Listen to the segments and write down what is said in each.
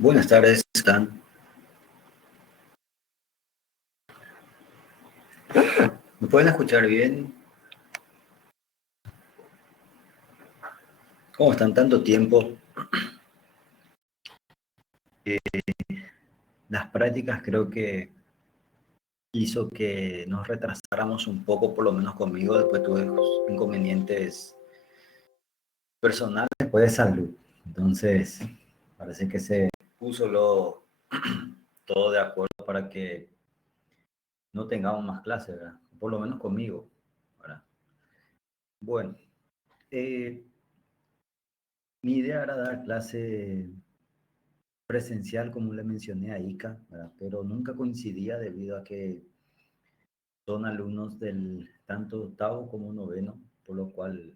Buenas tardes, Stan. ¿Me pueden escuchar bien? ¿Cómo están? Tanto tiempo. Las prácticas creo que hizo que nos retrasáramos un poco, por lo menos conmigo. Después tuve inconvenientes personales, después de salud. Entonces, parece que se puso todo de acuerdo para que no tengamos más clases, ¿verdad? Por lo menos conmigo, ¿verdad? Bueno, eh, mi idea era dar clase presencial, como le mencioné a Ica, ¿verdad? Pero nunca coincidía debido a que son alumnos del tanto octavo como noveno, por lo cual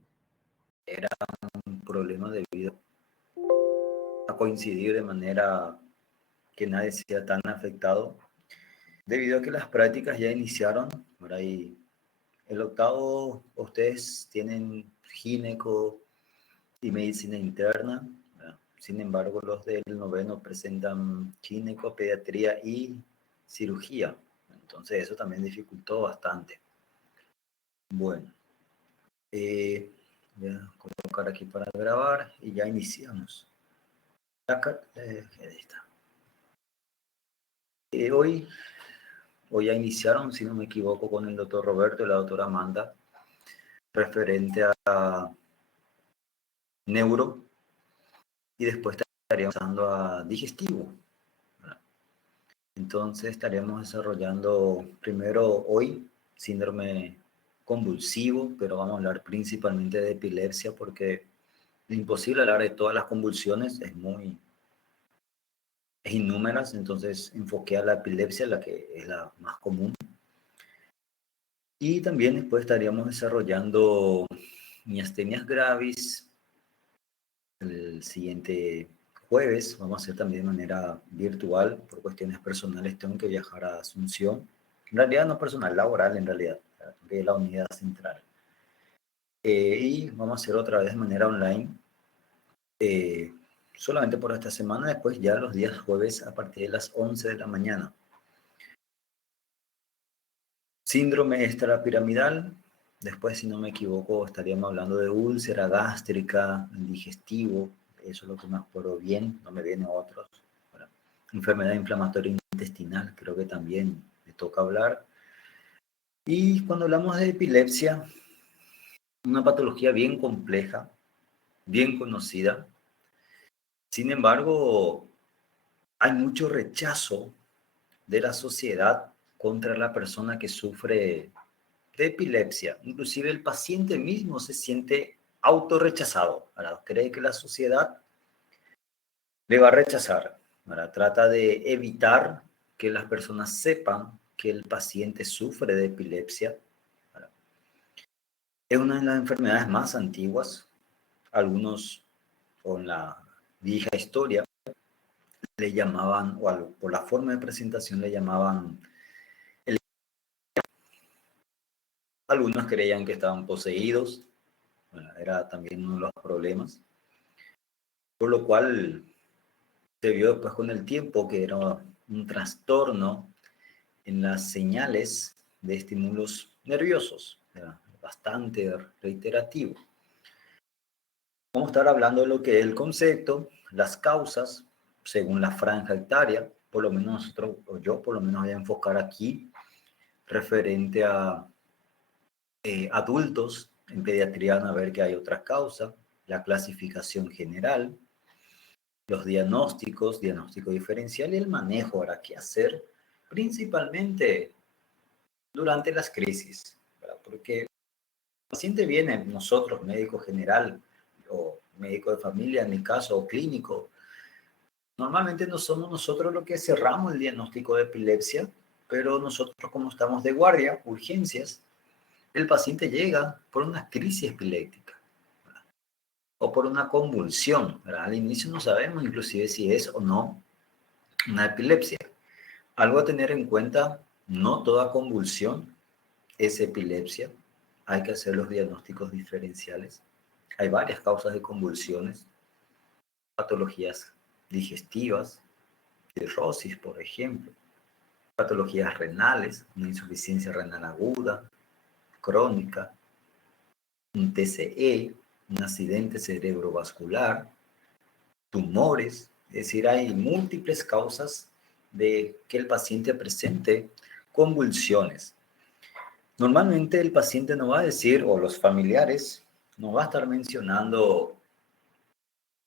era un problema debido a coincidir de manera que nadie sea tan afectado, debido a que las prácticas ya iniciaron, ¿verdad? Y el octavo, ustedes tienen gineco y medicina interna, ¿verdad? Sin embargo, los del noveno presentan gineco, pediatría y cirugía. Entonces eso también dificultó bastante. Bueno, voy a colocar aquí para grabar y ya iniciamos. Ahí está. Hoy ya iniciaron, si no me equivoco, con el doctor Roberto y la doctora Amanda, referente a neuro, y después estaríamos pasando a digestivo. Entonces estaríamos desarrollando primero hoy síndrome convulsivo, pero vamos a hablar principalmente de epilepsia porque es imposible hablar de todas las convulsiones, es innúmeras, entonces enfoqué a la epilepsia, la que es la más común. Y también después estaríamos desarrollando miastenias gravis el siguiente jueves. Vamos a hacer también de manera virtual, por cuestiones personales tengo que viajar a Asunción. En realidad no personal, laboral en realidad, de la unidad central. Y vamos a hacer otra vez de manera online, eh, solamente por esta semana, después ya los días jueves a partir de las 11 de la mañana. Síndrome extrapiramidal, después si no me equivoco estaríamos hablando de úlcera gástrica, digestivo, eso es lo que me acuerdo bien, no me vienen otros. Bueno, enfermedad inflamatoria intestinal, creo que también me toca hablar. Y cuando hablamos de epilepsia, una patología bien compleja, bien conocida. Sin embargo, hay mucho rechazo de la sociedad contra la persona que sufre de epilepsia. Inclusive el paciente mismo se siente autorrechazado. Cree que la sociedad le va a rechazar. Trata de evitar que las personas sepan que el paciente sufre de epilepsia. Es una de las enfermedades más antiguas. Algunos con la vieja historia le llamaban, o por la forma de presentación le llamaban, algunos creían que estaban poseídos. Bueno, era también uno de los problemas. Por lo cual se vio después con el tiempo que era un trastorno en las señales de estímulos nerviosos, era bastante reiterativo. Vamos a estar hablando de lo que es el concepto, las causas, según la franja etaria, por lo menos nosotros, o yo por lo menos voy a enfocar aquí, referente a adultos, en pediatría van a ver que hay otras causas, la clasificación general, los diagnósticos, diagnóstico diferencial y el manejo ahora qué hacer, principalmente durante las crisis, ¿verdad? Porque el paciente viene, nosotros, médico general o médico de familia, en mi caso, o clínico, normalmente no somos nosotros los que cerramos el diagnóstico de epilepsia, pero nosotros como estamos de guardia, urgencias, el paciente llega por una crisis epiléptica, ¿verdad? O por una convulsión, ¿verdad? Al inicio no sabemos inclusive si es o no una epilepsia. Algo a tener en cuenta, no toda convulsión es epilepsia. Hay que hacer los diagnósticos diferenciales. Hay varias causas de convulsiones, patologías digestivas, cirrosis, por ejemplo, patologías renales, una insuficiencia renal aguda, crónica, un TCE, un accidente cerebrovascular, tumores, es decir, hay múltiples causas de que el paciente presente convulsiones. Normalmente el paciente no va a decir, o los familiares, no va a estar mencionando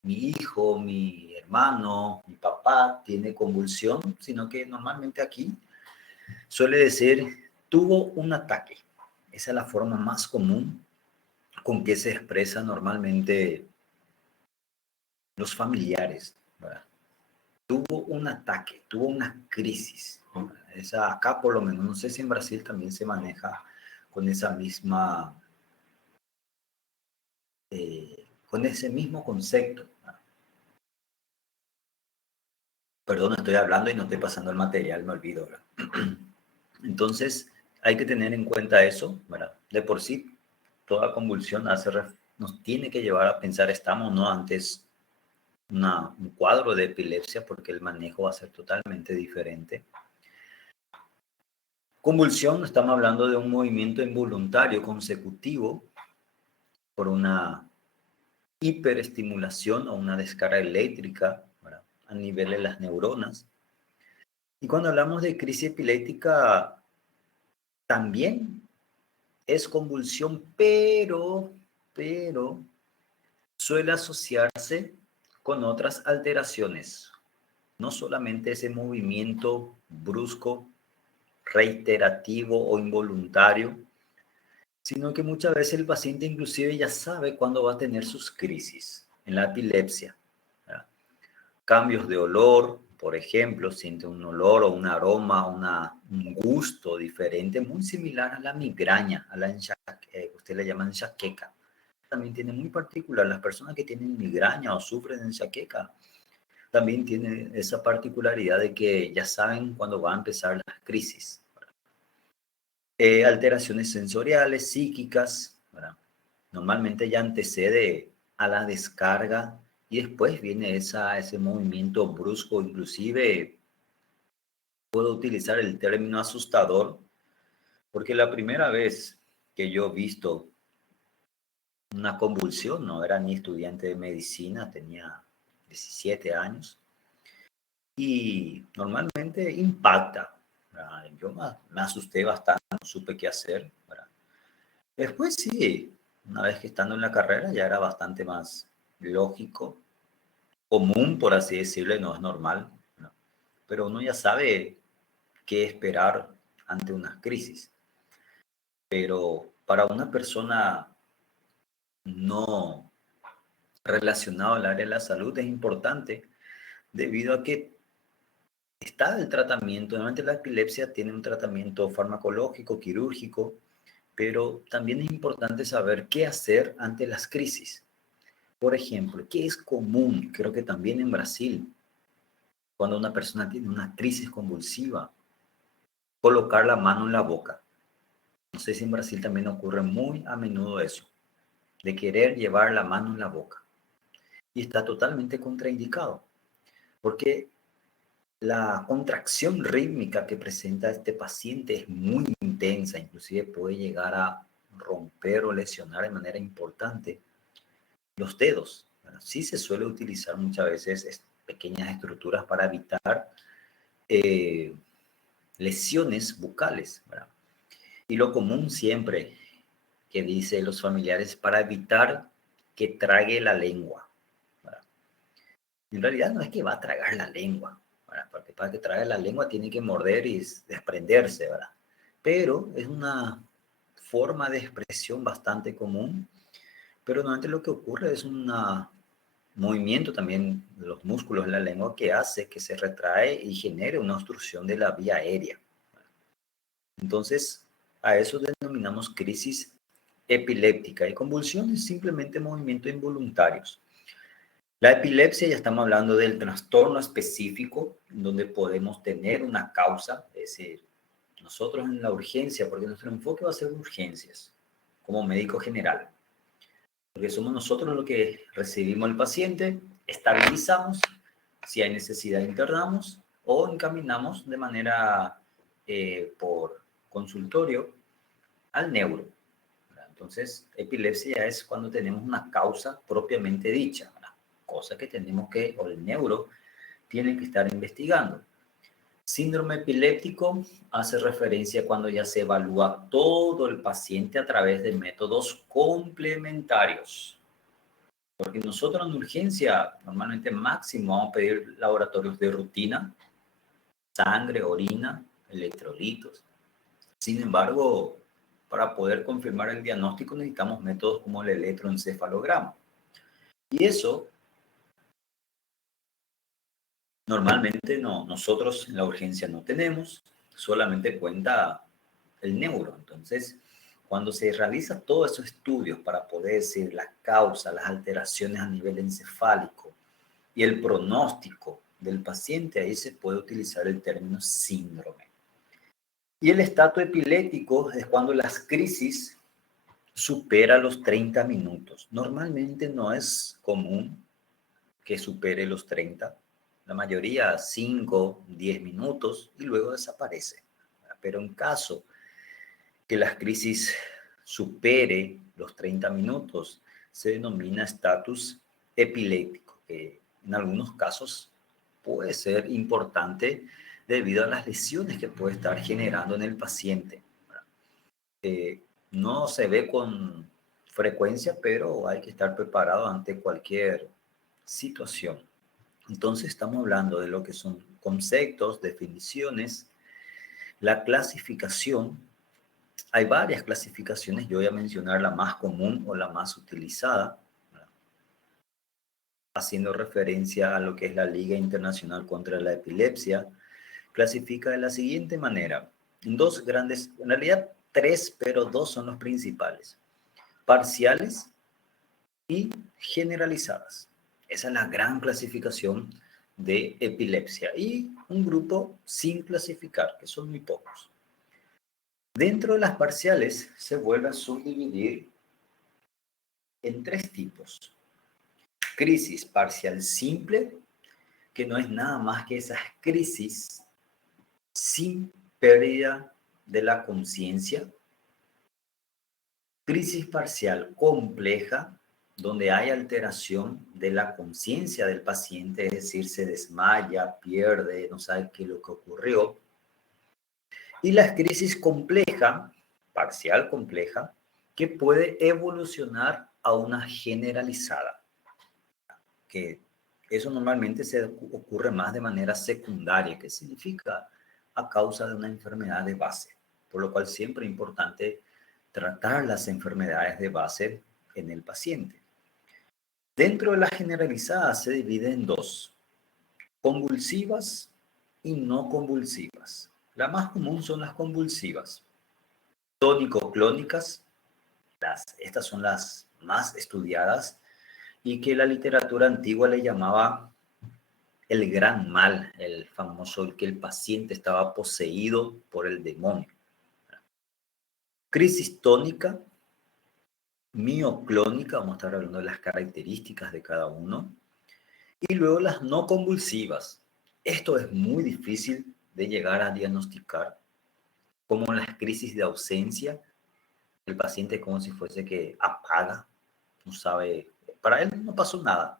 mi hijo, mi hermano, mi papá tiene convulsión, sino que normalmente aquí suele decir, tuvo un ataque. Esa es la forma más común con que se expresa normalmente los familiares, ¿verdad? Tuvo un ataque, tuvo una crisis. Esa, acá por lo menos, no sé si en Brasil también se maneja con esa misma, con ese mismo concepto. Perdón, estoy hablando y no estoy pasando el material, me olvido, ¿verdad? Entonces, hay que tener en cuenta eso, ¿verdad? De por sí, toda convulsión nos tiene que llevar a pensar, estamos no antes un cuadro de epilepsia, porque el manejo va a ser totalmente diferente. Convulsión, estamos hablando de un movimiento involuntario consecutivo por una hiperestimulación o una descarga eléctrica, ¿verdad?, a nivel de las neuronas. Y cuando hablamos de crisis epiléptica, también es convulsión, pero suele asociarse con otras alteraciones. No solamente ese movimiento brusco, reiterativo o involuntario, sino que muchas veces el paciente inclusive ya sabe cuándo va a tener sus crisis en la epilepsia, ¿verdad? Cambios de olor, por ejemplo, siente un olor o un aroma, un gusto diferente, muy similar a la migraña, a la usted le llama enxaqueca. También tiene muy particular, las personas que tienen migraña o sufren de enxaqueca, también tienen esa particularidad de que ya saben cuándo va a empezar las crisis. Alteraciones sensoriales, psíquicas, ¿verdad? Normalmente ya antecede a la descarga y después viene ese movimiento brusco, inclusive puedo utilizar el término asustador, porque la primera vez que yo he visto una convulsión, no era ni estudiante de medicina, tenía 17 años, y normalmente impacta, ¿verdad? Yo me asusté bastante, no supe qué hacer, ¿verdad? Después sí, una vez que estando en la carrera ya era bastante más lógico, común, por así decirlo, no es normal, ¿no? Pero uno ya sabe qué esperar ante una crisis. Pero para una persona no relacionada al área de la salud es importante debido a que está el tratamiento. Normalmente la epilepsia tiene un tratamiento farmacológico, quirúrgico, pero también es importante saber qué hacer ante las crisis. Por ejemplo, ¿qué es común? Creo que también en Brasil, cuando una persona tiene una crisis convulsiva, colocar la mano en la boca. No sé si en Brasil también ocurre muy a menudo eso, de querer llevar la mano en la boca. Y está totalmente contraindicado, porque la contracción rítmica que presenta este paciente es muy intensa, inclusive puede llegar a romper o lesionar de manera importante los dedos. Bueno, sí se suele utilizar muchas veces pequeñas estructuras para evitar lesiones bucales, ¿verdad? Y lo común siempre que dice los familiares para evitar que trague la lengua, ¿verdad? En realidad no es que va a tragar la lengua, ¿verdad? Porque para que trague la lengua tiene que morder y desprenderse, ¿verdad? Pero es una forma de expresión bastante común, pero normalmente lo que ocurre es un movimiento también de los músculos de la lengua que hace que se retrae y genere una obstrucción de la vía aérea. Entonces, a eso denominamos crisis epiléptica y convulsiones, simplemente movimientos involuntarios. La epilepsia, ya estamos hablando del trastorno específico, donde podemos tener una causa, es decir, nosotros en la urgencia, porque nuestro enfoque va a ser urgencias, como médico general, porque somos nosotros los que recibimos al paciente, estabilizamos, si hay necesidad internamos, o encaminamos de manera por consultorio al neuro. Entonces, epilepsia es cuando tenemos una causa propiamente dicha, ¿verdad? Cosa que tenemos que, o el neuro tiene que estar investigando. Síndrome epiléptico hace referencia cuando ya se evalúa todo el paciente a través de métodos complementarios. Porque nosotros en urgencia, normalmente máximo vamos a pedir laboratorios de rutina, sangre, orina, electrolitos. Sin embargo, para poder confirmar el diagnóstico necesitamos métodos como el electroencefalograma. Y eso normalmente nosotros en la urgencia no tenemos, solamente cuenta el neuro. Entonces, cuando se realiza todos esos estudios para poder decir la causa, las alteraciones a nivel encefálico y el pronóstico del paciente, ahí se puede utilizar el término síndrome. Y el estatus epiléptico es cuando las crisis supera los 30 minutos. Normalmente no es común que supere los 30. La mayoría 5, 10 minutos y luego desaparece. Pero en caso que las crisis supere los 30 minutos, se denomina estatus epiléptico, que en algunos casos puede ser importante debido a las lesiones que puede estar generando en el paciente. No se ve con frecuencia, pero hay que estar preparado ante cualquier situación. Entonces estamos hablando de lo que son conceptos, definiciones, la clasificación. Hay varias clasificaciones, yo voy a mencionar la más común o la más utilizada, haciendo referencia a lo que es la Liga Internacional contra la Epilepsia. Clasifica de la siguiente manera, dos grandes, en realidad tres, pero dos son los principales: parciales y generalizadas. Esa es la gran clasificación de epilepsia. Y un grupo sin clasificar, que son muy pocos. Dentro de las parciales se vuelve a subdividir en tres tipos. Crisis parcial simple, que no es nada más que esas crisis sin pérdida de la conciencia. Crisis parcial compleja, donde hay alteración de la conciencia del paciente, es decir, se desmaya, pierde, no sabe qué es lo que ocurrió. Y la crisis compleja, parcial compleja, que puede evolucionar a una generalizada, que eso normalmente se ocurre más de manera secundaria, que significa a causa de una enfermedad de base, por lo cual siempre es importante tratar las enfermedades de base en el paciente. Dentro de la generalizada se divide en dos: convulsivas y no convulsivas. La más común son las convulsivas. Tónico-clónicas, estas son las más estudiadas y que la literatura antigua le llamaba el gran mal, el famoso, el que el paciente estaba poseído por el demonio. Crisis tónica, mioclónica, vamos a estar hablando de las características de cada uno, y luego las no convulsivas. Esto es muy difícil de llegar a diagnosticar, como las crisis de ausencia. El paciente como si fuese que apaga, no sabe, para él no pasó nada.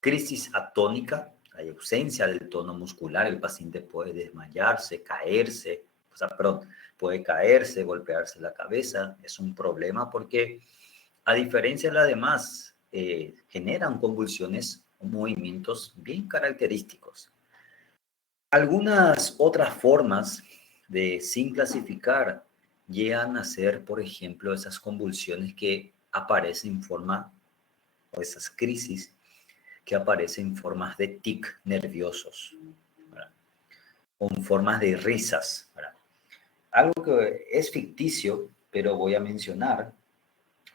Crisis atónica, hay ausencia del tono muscular, el paciente puede desmayarse, caerse, puede caerse, golpearse la cabeza. Es un problema porque, a diferencia de las demás, generan convulsiones o movimientos bien característicos. Algunas otras formas de sin clasificar llegan a ser, por ejemplo, esas convulsiones que aparecen en forma, o esas crisis que aparecen en formas de tic nerviosos, ¿verdad? O en formas de risas, ¿verdad? Algo que es ficticio, pero voy a mencionar,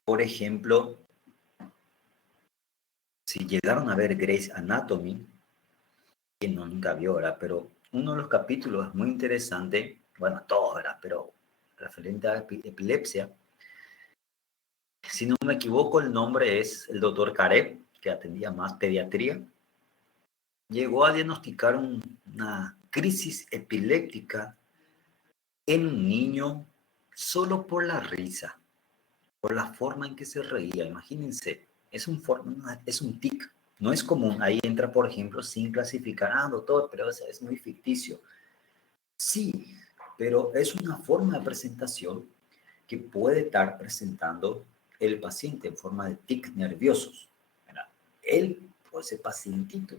por ejemplo, si llegaron a ver Grey's Anatomy, que no nunca vio, ¿verdad? Pero uno de los capítulos es muy interesante, bueno, todos, ¿verdad? Pero referente a epilepsia, si no me equivoco, el nombre es el doctor Karev, que atendía más pediatría. llegó a diagnosticar una crisis epiléptica en un niño solo por la risa, por la forma en que se reía. Imagínense, es un tic, no es común. Ahí entra, por ejemplo, sin clasificar, doctor, pero es muy ficticio. Sí, pero es una forma de presentación que puede estar presentando el paciente en forma de tic nerviosos. Él, o ese pacientito,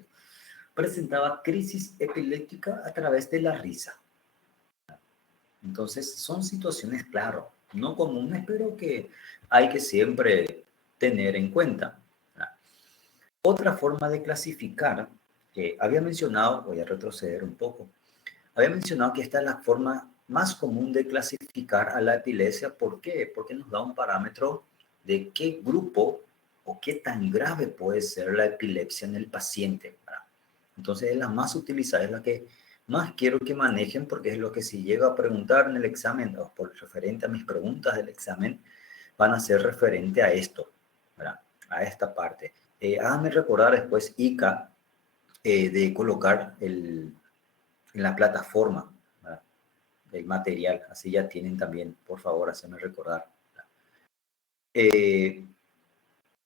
presentaba crisis epiléptica a través de la risa. Entonces, son situaciones, claro, no comunes, pero que hay que siempre tener en cuenta. Otra forma de clasificar, que había mencionado, voy a retroceder un poco, había mencionado que esta es la forma más común de clasificar a la epilepsia. ¿Por qué? Porque nos da un parámetro de qué grupo o qué tan grave puede ser la epilepsia en el paciente. Entonces es la más utilizada, es la que más quiero que manejen, porque es lo que si llego a preguntar en el examen o por referente a mis preguntas del examen, van a ser referente a esto, ¿verdad? A esta parte. Háganme recordar después, Ica, de colocar en la plataforma, ¿verdad? El material, así ya tienen también, por favor, hacerme recordar.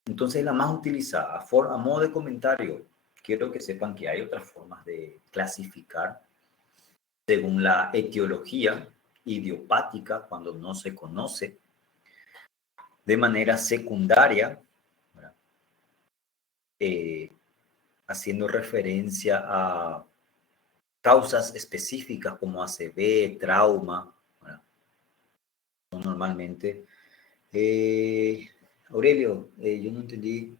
Entonces la más utilizada, a modo de comentario, quiero que sepan que hay otras formas de clasificar según la etiología idiopática, cuando no se conoce, de manera secundaria, haciendo referencia a causas específicas como ACV, trauma, normalmente. Aurelio, yo no entendí.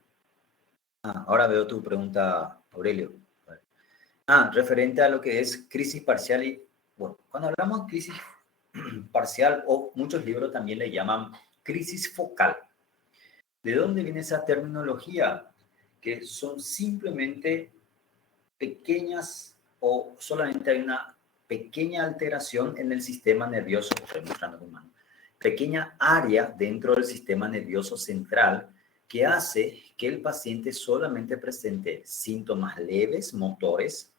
Ahora veo tu pregunta, Aurelio. Referente a lo que es crisis parcial y, bueno, cuando hablamos de crisis parcial, o muchos libros también le llaman crisis focal. ¿De dónde viene esa terminología? Que son simplemente pequeñas o solamente hay una pequeña alteración en el sistema nervioso, estoy mostrando con mano, pequeña área dentro del sistema nervioso central que hace que el paciente solamente presente síntomas leves, motores,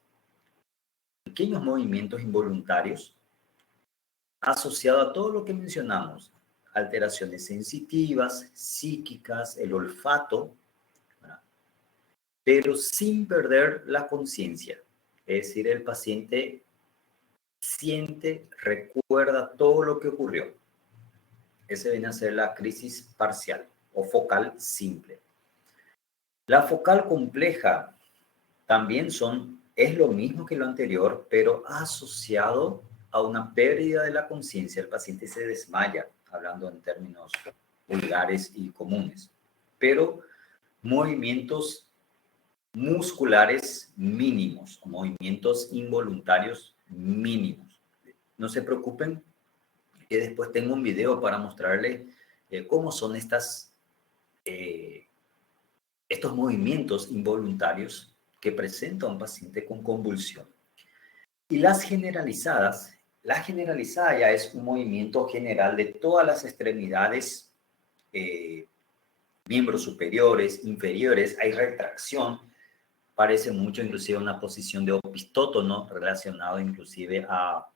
pequeños movimientos involuntarios, asociado a todo lo que mencionamos, alteraciones sensitivas, psíquicas, el olfato, ¿verdad? Pero sin perder la conciencia. Es decir, el paciente siente, recuerda todo lo que ocurrió. Ese viene a ser la crisis parcial o focal simple. La focal compleja también es lo mismo que lo anterior, pero asociado a una pérdida de la conciencia. El paciente se desmaya, hablando en términos vulgares y comunes, pero movimientos musculares mínimos, movimientos involuntarios mínimos. No se preocupen, que después tengo un video para mostrarles cómo son estos movimientos involuntarios que presenta un paciente con convulsión. Y la generalizada ya es un movimiento general de todas las extremidades, miembros superiores, inferiores, hay retracción, parece mucho inclusive una posición de opistótono relacionado inclusive a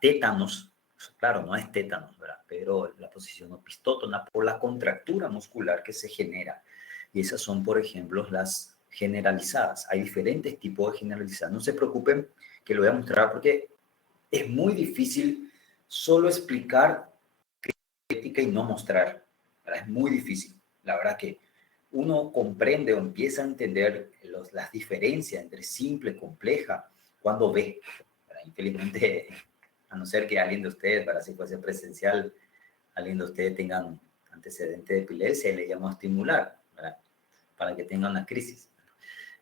tétanos. Claro, no es tétanos, ¿verdad? Pero la posición opistótona por la contractura muscular que se genera. Y esas son, por ejemplo, las generalizadas. Hay diferentes tipos de generalizadas. No se preocupen que lo voy a mostrar porque es muy difícil solo explicar crítica y no mostrar, ¿verdad? Es muy difícil. La verdad que uno comprende o empieza a entender las diferencias entre simple y compleja cuando ve, ¿verdad? Infelizmente, a no ser que alguien de ustedes, para si fuese presencial, alguien de ustedes tenga un antecedente de epilepsia y le llamo a estimular, ¿verdad? Para que tenga una crisis.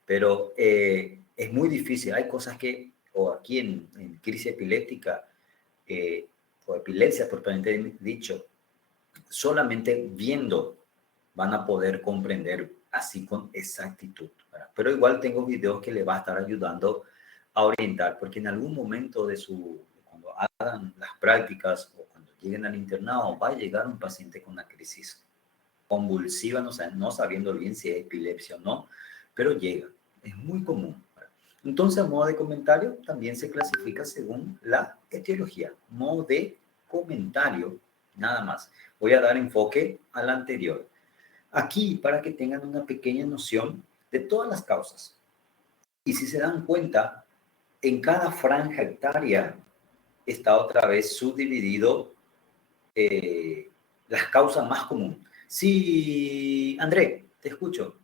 Pero es muy difícil. Hay cosas que, o aquí en crisis epiléptica, o epilepsia propiamente dicho, solamente viendo van a poder comprender así con exactitud, ¿verdad? Pero igual tengo videos que le va a estar ayudando a orientar, porque en algún momento cuando hagan las prácticas o cuando lleguen al internado, va a llegar un paciente con una crisis convulsiva, no sabiendo bien si es epilepsia o no, pero llega. Es muy común. Entonces, modo de comentario también se clasifica según la etiología. Modo de comentario, nada más. Voy a dar enfoque al anterior. Aquí, para que tengan una pequeña noción de todas las causas. Y si se dan cuenta, en cada franja etaria está otra vez subdividido las causas más comunes. Sí, André, te escucho.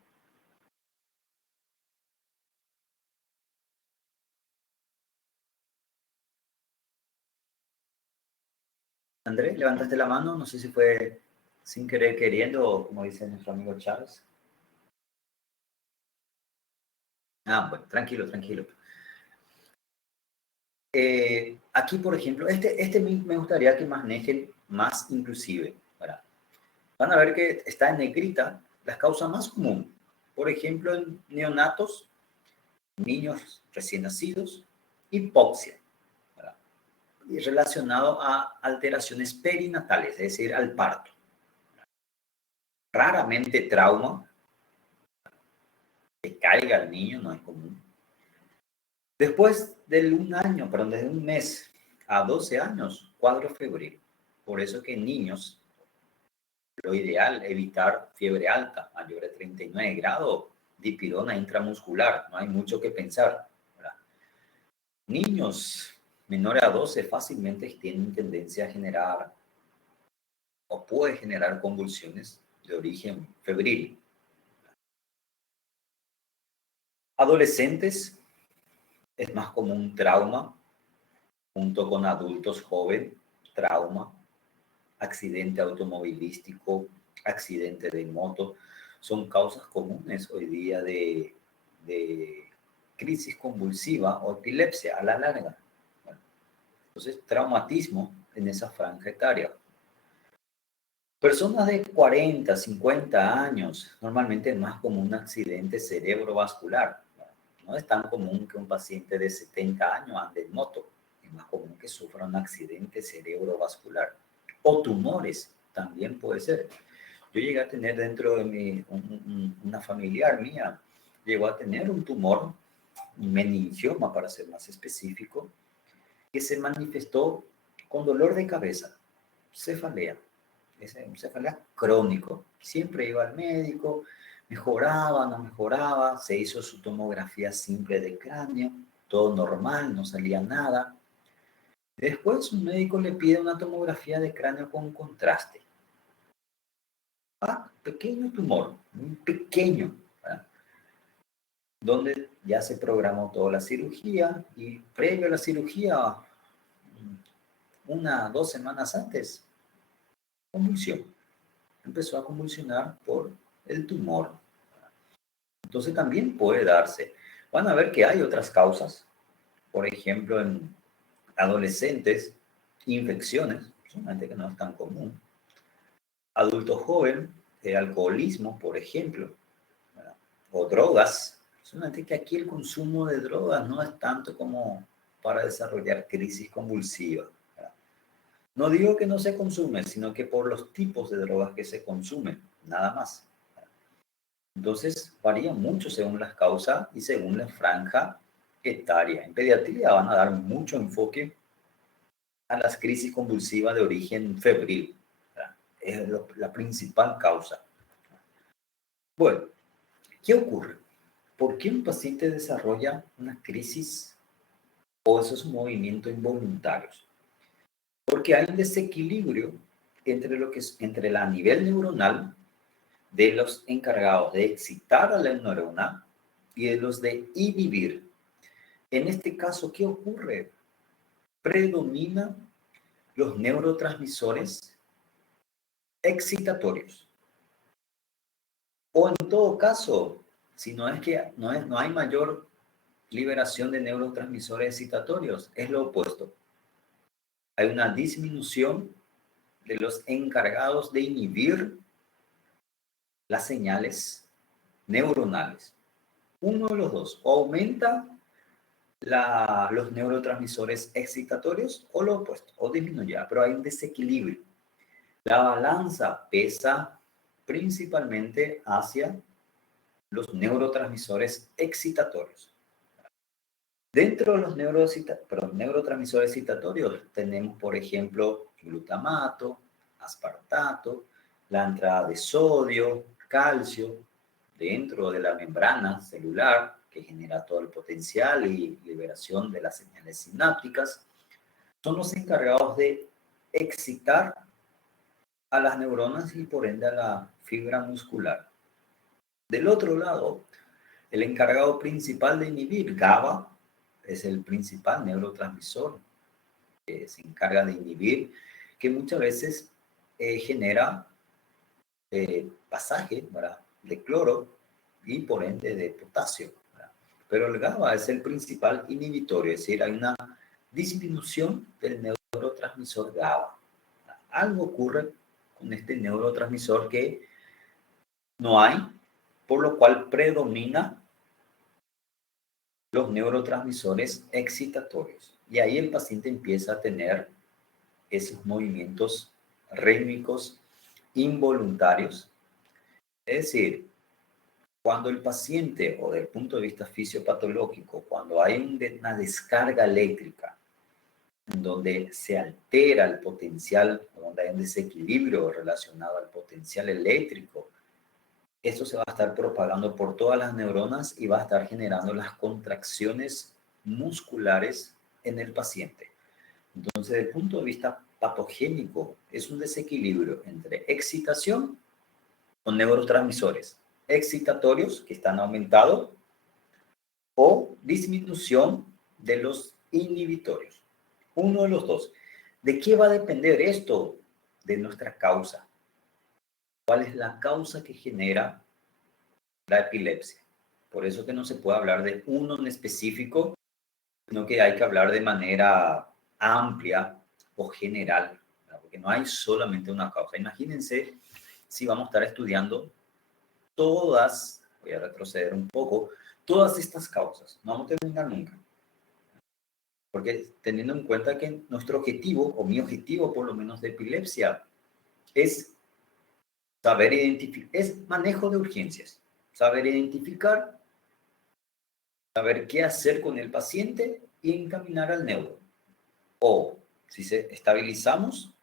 André, levantaste la mano, no sé si fue sin querer queriendo o como dice nuestro amigo Charles. Ah, bueno, tranquilo, tranquilo. Aquí, por ejemplo, este me gustaría que manejen más inclusive. ¿Verdad? Van a ver que está en negrita las causas más comunes. Por ejemplo, en neonatos, niños recién nacidos, hipoxia, ¿verdad? Y relacionado a alteraciones perinatales, es decir, al parto. Raramente trauma, que caiga el niño, no es común. Después de un año, perdón, desde un mes a 12 años, cuadro febril. Por eso que en niños, lo ideal, evitar fiebre alta, mayor de 39 grados, dipirona intramuscular, no hay mucho que pensar, ¿verdad? Niños menores a 12 fácilmente tienen tendencia a generar o puede generar convulsiones de origen febril. Adolescentes es más común trauma, junto con adultos jóvenes, trauma, accidente automovilístico, accidente de moto, son causas comunes hoy día de crisis convulsiva o epilepsia a la larga. Bueno, entonces, traumatismo en esa franja etaria. Personas de 40, 50 años, normalmente es más común un accidente cerebrovascular. No es tan común que un paciente de 70 años ande en moto. Es más común que sufra un accidente cerebrovascular. O tumores, también puede ser. Yo llegué a tener dentro de una familiar mía, llegó a tener un tumor, un meningioma para ser más específico, que se manifestó con dolor de cabeza, cefalea. Ese un cefalea crónico. Siempre iba al médico, mejoraba, no mejoraba, se hizo su tomografía simple de cráneo, todo normal, no salía nada. Después un médico le pide una tomografía de cráneo con contraste. Ah, pequeño tumor, muy pequeño, ¿verdad? Donde ya se programó toda la cirugía y previo a la cirugía, 2 semanas antes, convulsión. Empezó a convulsionar por el tumor. Entonces también puede darse. Van a ver que hay otras causas. Por ejemplo, en adolescentes, infecciones, solamente que no es tan común. Adulto joven, alcoholismo, por ejemplo, ¿verdad? O drogas. Solamente que aquí el consumo de drogas no es tanto como para desarrollar crisis convulsiva. ¿Verdad? No digo que no se consume, sino que por los tipos de drogas que se consumen, nada más. Entonces, varía mucho según las causas y según la franja etaria. En pediatría van a dar mucho enfoque a las crisis convulsivas de origen febril. ¿Verdad? Es la principal causa. Bueno, ¿qué ocurre? ¿Por qué un paciente desarrolla una crisis o esos movimientos involuntarios? Porque hay un desequilibrio entre lo que es entre la nivel neuronal de los encargados de excitar a la neurona y de los de inhibir. En este caso, ¿qué ocurre? Predominan los neurotransmisores excitatorios. O en todo caso, si no es que no hay mayor liberación de neurotransmisores excitatorios, es lo opuesto. Hay una disminución de los encargados de inhibir las señales neuronales. Uno de los dos, o aumenta los neurotransmisores excitatorios o lo opuesto, o disminuye, pero hay un desequilibrio. La balanza pesa principalmente hacia los neurotransmisores excitatorios. Dentro de los neurotransmisores excitatorios tenemos, por ejemplo, glutamato, aspartato, la entrada de sodio, calcio, dentro de la membrana celular que genera todo el potencial y liberación de las señales sinápticas, son los encargados de excitar a las neuronas y por ende a la fibra muscular. Del otro lado, el encargado principal de inhibir, GABA, es el principal neurotransmisor que se encarga de inhibir, que muchas veces genera pasaje, ¿verdad?, de cloro y por ende de potasio, ¿verdad? Pero el GABA es el principal inhibitorio, es decir, hay una disminución del neurotransmisor GABA. Algo ocurre con este neurotransmisor que no hay, por lo cual predomina los neurotransmisores excitatorios. Y ahí el paciente empieza a tener esos movimientos rítmicos involuntarios. Es decir, cuando el paciente, o desde el punto de vista fisiopatológico, cuando hay una descarga eléctrica, en donde se altera el potencial, donde hay un desequilibrio relacionado al potencial eléctrico, esto se va a estar propagando por todas las neuronas y va a estar generando las contracciones musculares en el paciente. Entonces, desde el punto de vista patogénico, es un desequilibrio entre excitación con neurotransmisores excitatorios que están aumentados o disminución de los inhibitorios. Uno de los dos. ¿De qué va a depender esto? De nuestra causa. ¿Cuál es la causa que genera la epilepsia? Por eso que no se puede hablar de uno en específico, sino que hay que hablar de manera amplia o general, ¿verdad? Porque no hay solamente una causa. Imagínense si vamos a estar estudiando todas, voy a retroceder un poco, todas estas causas. No vamos a terminar nunca. Porque teniendo en cuenta que nuestro objetivo, o mi objetivo por lo menos de epilepsia, es saber identificar, es manejo de urgencias, saber identificar, saber qué hacer con el paciente y encaminar al neuro. O si estabilizamos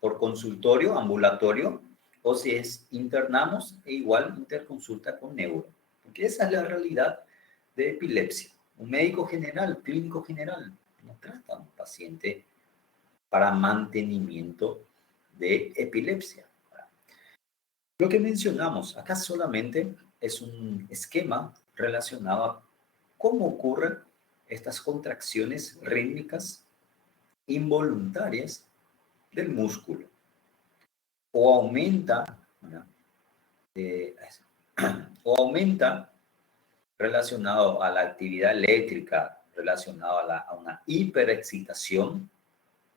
por consultorio, ambulatorio, o si internamos e igual interconsulta con neuro. Porque esa es la realidad de epilepsia. Un médico general, clínico general, no trata a un paciente para mantenimiento de epilepsia. Lo que mencionamos acá solamente es un esquema relacionado a cómo ocurren estas contracciones rítmicas involuntarias del músculo. O aumenta, o aumenta relacionado a la actividad eléctrica, relacionado a una hiperexcitación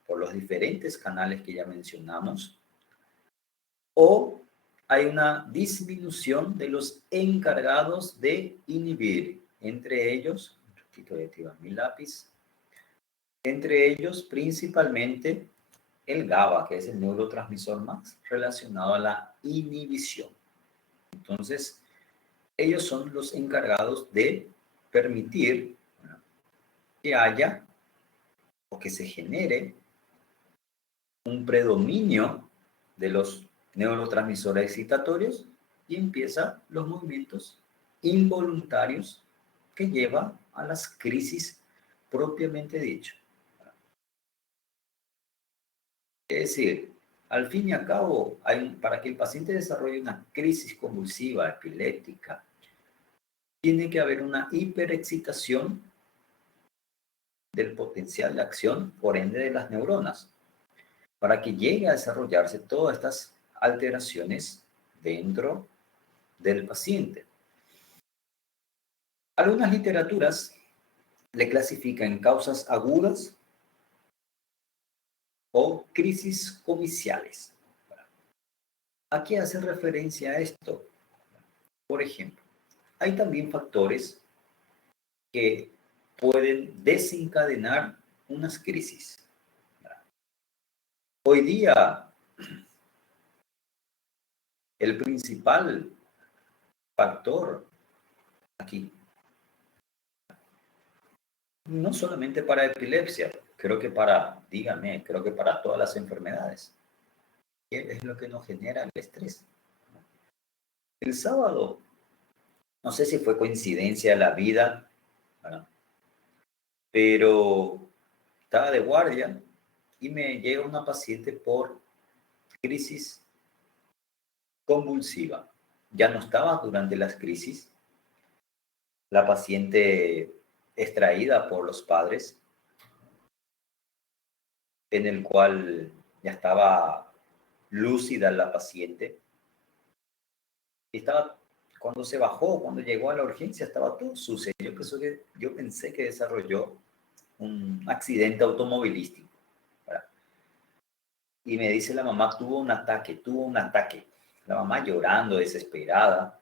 por los diferentes canales que ya mencionamos, o hay una disminución de los encargados de inhibir, entre ellos, un poquito de activar mi lápiz, entre ellos principalmente el GABA, que es el neurotransmisor más relacionado a la inhibición. Entonces, ellos son los encargados de permitir que haya o que se genere un predominio de los neurotransmisores excitatorios y empiezan los movimientos involuntarios que llevan a las crisis propiamente dicho. Es decir, al fin y al cabo, para que el paciente desarrolle una crisis convulsiva, epiléptica, tiene que haber una hiperexcitación del potencial de acción, por ende de las neuronas, para que llegue a desarrollarse todas estas alteraciones dentro del paciente. Algunas literaturas le clasifican en causas agudas o crisis comiciales. ¿A qué hace referencia a esto? Por ejemplo, hay también factores que pueden desencadenar unas crisis. Hoy día, el principal factor aquí, No solamente para epilepsia, creo que para todas las enfermedades. ¿Qué es lo que nos genera el estrés? El sábado, no sé si fue coincidencia de la vida, ¿verdad? Pero estaba de guardia y me llega una paciente por crisis convulsiva. Ya no estaba durante las crisis, la paciente extraída por los padres, en el cual ya estaba lúcida la paciente. Y estaba, cuando se bajó, cuando llegó a la urgencia, estaba todo sucio. Yo pensé que desarrolló un accidente automovilístico, ¿verdad? Y me dice la mamá, tuvo un ataque. La mamá llorando, desesperada.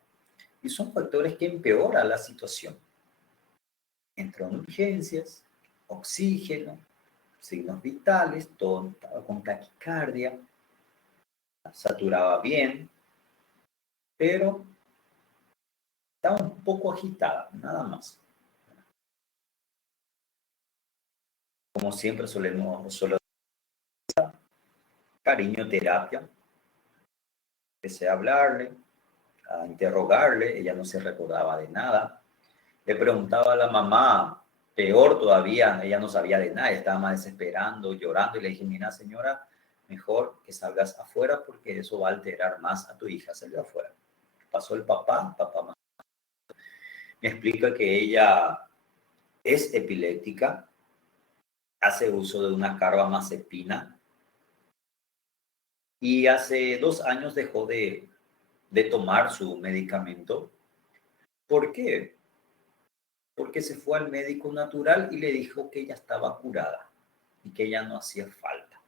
Y son factores que empeoran la situación. Entró en urgencias, oxígeno, signos vitales, todo estaba con taquicardia, saturaba bien, pero estaba un poco agitada, nada más. Como siempre solo cariño terapia. Empecé a hablarle, a interrogarle, ella no se recordaba de nada. Le preguntaba a la mamá, peor todavía, ella no sabía de nada, estaba más desesperando, llorando, y le dije, mira señora, mejor que salgas afuera porque eso va a alterar más a tu hija. Salió afuera. Pasó el papá me explica que ella es epiléptica, hace uso de una carbamazepina y hace 2 años dejó de tomar su medicamento. ¿Por qué? Porque se fue al médico natural y le dijo que ella estaba curada y que ya no hacía falta.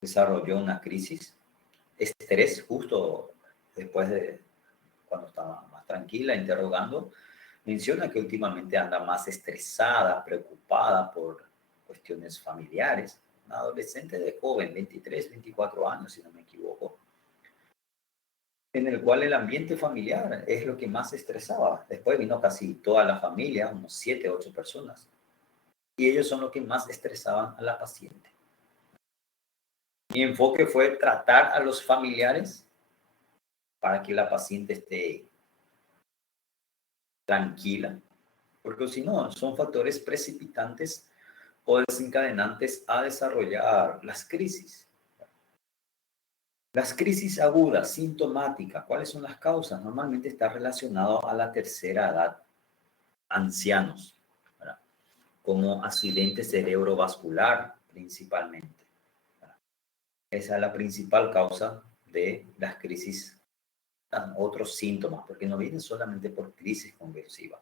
Desarrolló una crisis, estrés justo después de cuando estaba más tranquila, interrogando. Menciona que últimamente anda más estresada, preocupada por cuestiones familiares. Una adolescente de joven, 23, 24 años, si no me equivoco, en el cual el ambiente familiar es lo que más estresaba. Después vino casi toda la familia, unos 7, 8 personas, y ellos son los que más estresaban a la paciente. Mi enfoque fue tratar a los familiares para que la paciente esté tranquila, porque si no, son factores precipitantes o desencadenantes a desarrollar las crisis. Las crisis agudas, sintomáticas, ¿cuáles son las causas? Normalmente está relacionado a la tercera edad, ancianos, ¿verdad? Como accidente cerebrovascular principalmente, ¿verdad? Esa es la principal causa de las crisis, otros síntomas, porque no vienen solamente por crisis convulsiva.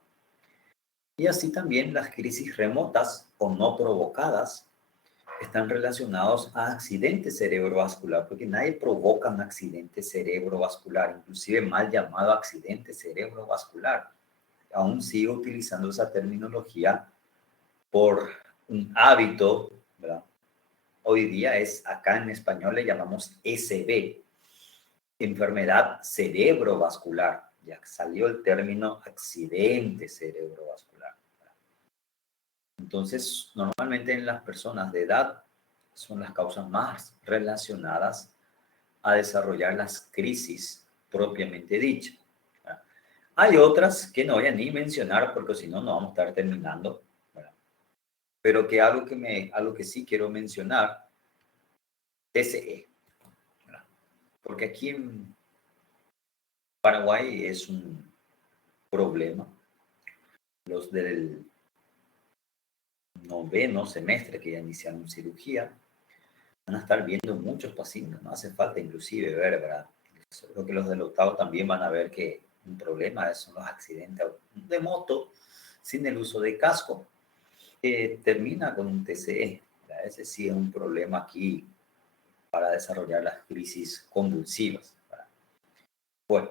Y así también las crisis remotas o no provocadas están relacionados a accidente cerebrovascular, porque nadie provoca un accidente cerebrovascular, inclusive mal llamado accidente cerebrovascular. Aún sigo utilizando esa terminología por un hábito, ¿verdad? Hoy día acá en español le llamamos SB, enfermedad cerebrovascular. Ya salió el término accidente cerebrovascular. Entonces, normalmente en las personas de edad son las causas más relacionadas a desarrollar las crisis propiamente dichas. Hay otras que no voy a ni mencionar porque si no, no vamos a estar terminando, ¿verdad? Pero que algo que sí quiero mencionar, TCE, ¿verdad? Porque aquí en Paraguay es un problema. Los del noveno semestre que ya iniciaron cirugía van a estar viendo muchos pacientes, no hace falta inclusive ver, ¿verdad? Creo que los del octavo también van a ver que un problema son los accidentes de moto sin el uso de casco, que termina con un TCE. ¿Verdad? Ese sí es un problema aquí para desarrollar las crisis convulsivas, ¿verdad? Bueno,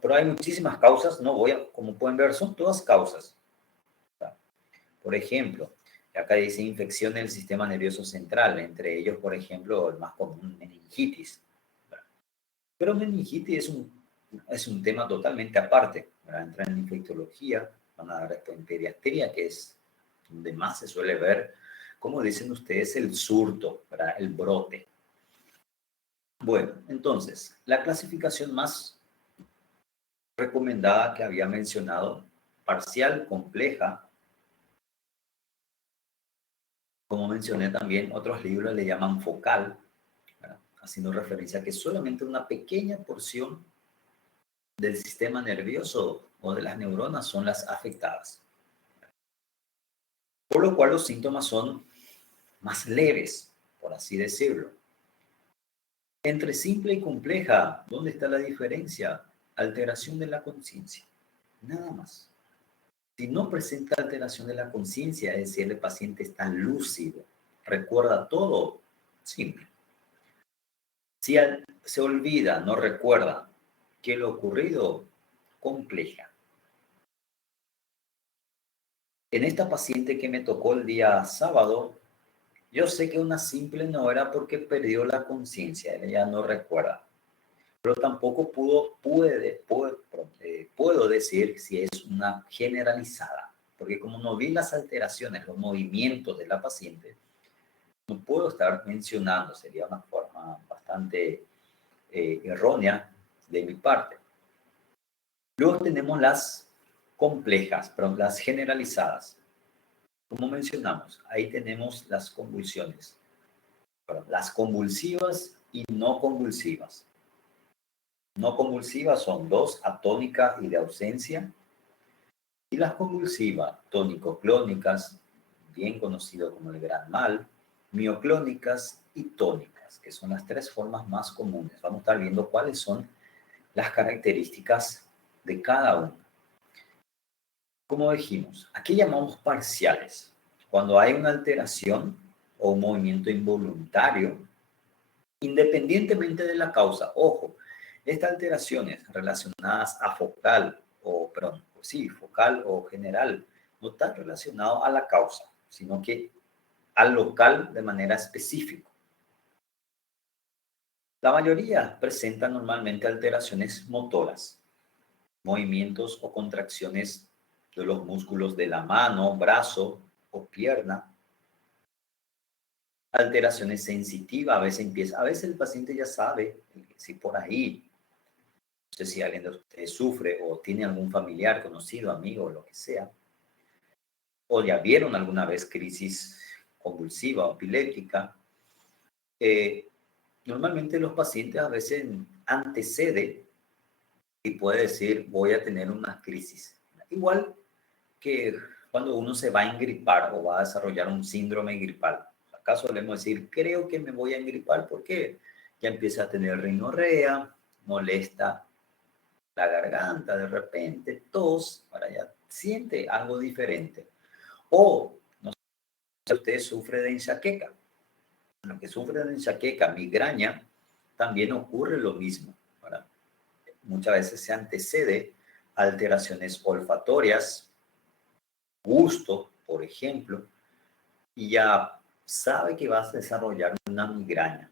pero hay muchísimas causas, no voy a, como pueden ver, son todas causas, ¿verdad? Por ejemplo, acá dice infección del sistema nervioso central, entre ellos, por ejemplo, el más común, meningitis. ¿Verdad? Pero meningitis es un tema totalmente aparte, ¿verdad? Entra en infectología, van a dar esto en pediatría, que es donde más se suele ver, como dicen ustedes, el surto, ¿verdad? El brote. Bueno, entonces, la clasificación más recomendada que había mencionado, parcial, compleja, como mencioné también, otros libros le llaman focal, ¿verdad? Haciendo referencia a que solamente una pequeña porción del sistema nervioso o de las neuronas son las afectadas. Por lo cual los síntomas son más leves, por así decirlo. Entre simple y compleja, ¿dónde está la diferencia? Alteración de la conciencia, nada más. Si no presenta alteración de la conciencia, es decir, el paciente está lúcido, recuerda todo, simple. Si se olvida, no recuerda qué le ha ocurrido, compleja. En esta paciente que me tocó el día sábado, yo sé que una simple no era porque perdió la conciencia, ella no recuerda. Pero tampoco puedo decir si es una generalizada, porque como no vi las alteraciones, los movimientos de la paciente, no puedo estar mencionando, sería una forma bastante errónea de mi parte. Luego tenemos las complejas, pero las generalizadas. Como mencionamos, ahí tenemos las convulsiones, las convulsivas y no convulsivas. No convulsivas son dos, atónica y de ausencia. Y las convulsivas, tónico-clónicas, bien conocido como el gran mal, mioclónicas y tónicas, que son las tres formas más comunes. Vamos a estar viendo cuáles son las características de cada una. Como dijimos, aquí llamamos parciales. Cuando hay una alteración o un movimiento involuntario, independientemente de la causa. Ojo, estas alteraciones relacionadas a focal focal o general, no están relacionadas a la causa, sino que al local de manera específica. La mayoría presenta normalmente alteraciones motoras, movimientos o contracciones de los músculos de la mano, brazo o pierna. Alteraciones sensitivas, a veces el paciente ya sabe si por ahí, no sé si alguien de ustedes sufre o tiene algún familiar, conocido, amigo, lo que sea, o ya vieron alguna vez crisis convulsiva o epiléptica. Normalmente los pacientes a veces antecede y puede decir voy a tener una crisis. Igual que cuando uno se va a engripar o va a desarrollar un síndrome gripal. Acá solemos decir creo que me voy a engripar porque ya empieza a tener rinorrea, molesta la garganta de repente, tos, para ya siente algo diferente. O no sé si usted sufre de enxaqueca. Lo que sufre de enxaqueca, migraña, también ocurre lo mismo, ¿verdad? Muchas veces se antecede a alteraciones olfatorias, gusto, por ejemplo, y ya sabe que vas a desarrollar una migraña.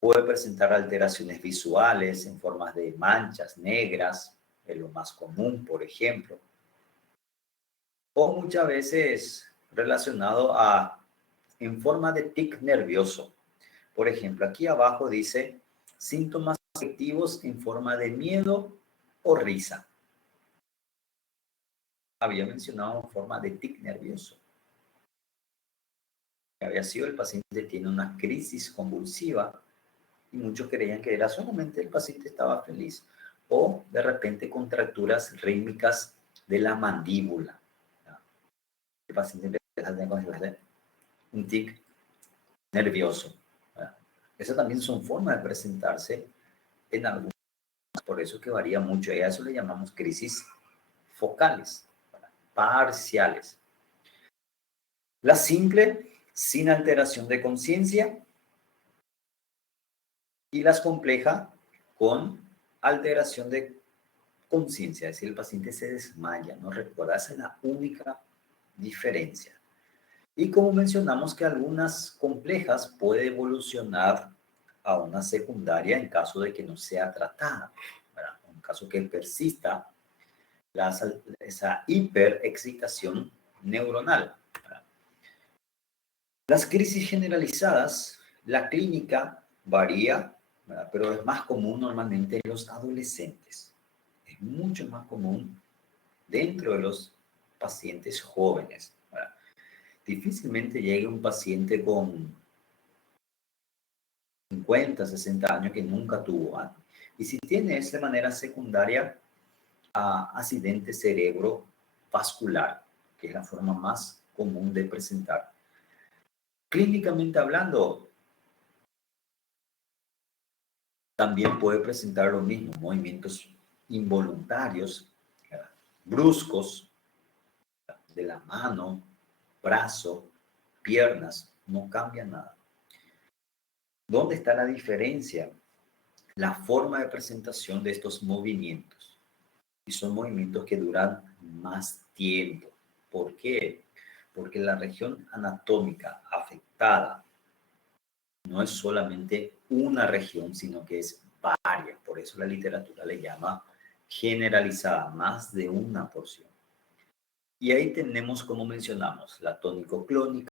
Puede presentar alteraciones visuales en formas de manchas negras, es lo más común, por ejemplo, o muchas veces relacionado en forma de tic nervioso. Por ejemplo, aquí abajo dice síntomas afectivos en forma de miedo o risa. Había mencionado en forma de tic nervioso. Había sido el paciente tiene una crisis convulsiva y muchos creían que era solamente el paciente estaba feliz o de repente contracturas rítmicas de la mandíbula. El paciente empieza a tener un tic nervioso. Esas también son formas de presentarse en algunos, por eso que varía mucho y a eso le llamamos crisis focales, parciales. La simple, sin alteración de conciencia, y las complejas con alteración de conciencia, es decir, el paciente se desmaya, no recuerda, esa es la única diferencia. Y como mencionamos que algunas complejas puede evolucionar a una secundaria en caso de que no sea tratada, ¿verdad? En caso que persista esa hiperexcitación neuronal. Las crisis generalizadas, la clínica varía, ¿verdad? Pero es más común normalmente en los adolescentes. Es mucho más común dentro de los pacientes jóvenes, ¿verdad? Difícilmente llegue un paciente con 50, 60 años que nunca tuvo antes. Y si tiene es de manera secundaria a accidente cerebrovascular, que es la forma más común de presentar. Clínicamente hablando, también puede presentar lo mismo, movimientos involuntarios, bruscos, de la mano, brazo, piernas, no cambia nada. ¿Dónde está la diferencia? La forma de presentación de estos movimientos. Y son movimientos que duran más tiempo. ¿Por qué? Porque la región anatómica afectada no es solamente una región, sino que es varias. Por eso la literatura le llama generalizada, más de una porción. Y ahí tenemos, como mencionamos, la tónico-clónica,